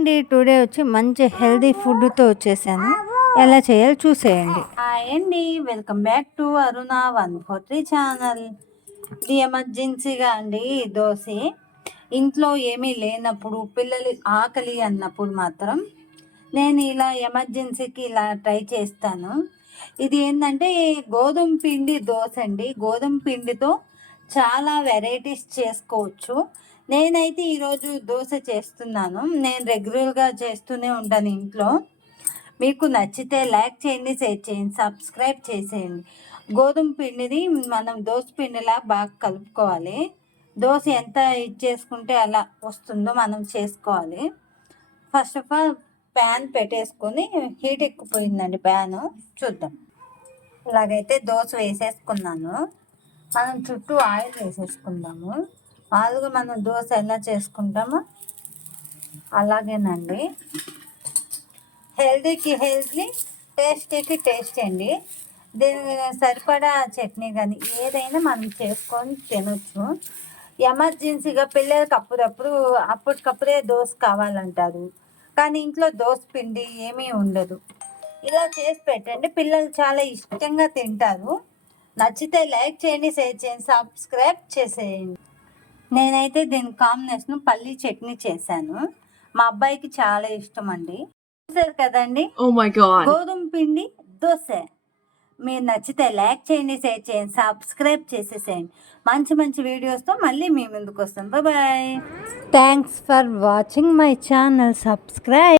అండి. టుడే వచ్చి మంచి హెల్తీ ఫుడ్‌తో వచ్చేసాను. ఎలా చేయాలో చూసేయండి. హాయ్ అండి, welcome back to Aruna 143 channel. ఇది ఎమర్జెన్సీగా అండి దోశ ఇంట్లో ఏమీ లేనప్పుడు పిల్లలు ఆకలి అన్నప్పుడు మాత్రం నేను ఇలా ఎమర్జెన్సీకి ఇలా ట్రై చేస్తాను. ఇది ఏంటంటే గోధుమ పిండి దోశ అండి. గోధుమ పిండితో చాలా వెరైటీస్ చేసుకోవచ్చు. నేనైతే ఈరోజు దోశ చేస్తున్నాను. నేను రెగ్యులర్గా చేస్తూనే ఉంటాను ఇంట్లో. మీకు నచ్చితే లైక్ చేయండి, షేర్ చేయండి, సబ్స్క్రైబ్ చేసేయండి. గోధుమ పిండిని మనం దోశ పిండిలా బాగా కలుపుకోవాలి. దోశ ఎంత ఇచ్చేసుకుంటే అలా వస్తుందో మనం చేసుకోవాలి. ఫస్ట్ ఆఫ్ ఆల్ ప్యాన్ పెట్టేసుకొని హీట్ ఎక్కిపోయిందండి ప్యాను. చూద్దాం. ఇలాగైతే దోశ వేసేసుకున్నాను. మనం చుట్టూ ఆయిల్ వేసేసుకుందాము. మామూలుగా మనం దోశ ఎలా చేసుకుంటామో అలాగేనండి. హెల్తీకి హెల్తీ, టేస్టీకి టేస్టీ అండి. దీనికి సరిపడా చట్నీ కానీ ఏదైనా మనం చేసుకొని తినొచ్చు. ఎమర్జెన్సీగా పిల్లలకి అప్పటికప్పుడే దోశ కావాలంటారు, కానీ ఇంట్లో దోశ పిండి ఏమీ ఉండదు. ఇలా చేసి పెట్టండి, పిల్లలు చాలా ఇష్టంగా తింటారు. నచ్చితే లైక్ చేయండి, షేర్ చేయండి, సబ్స్క్రైబ్ చేసేయండి. నేనైతే దీని కాంబినేషన్ పల్లీ చట్నీ చేశాను. మా అబ్బాయికి చాలా ఇష్టం అండి. చూసారు కదండి, Oh my god. గోధుమ పిండి దోశ. మీరు నచ్చితే లైక్ చేయండి, షేర్ చేయండి, సబ్స్క్రైబ్ చేసేసేయండి. మంచి మంచి వీడియోస్తో మళ్ళీ మీ ముందుకు వస్తాం. Bye. Thanks for watching my channel. Subscribe.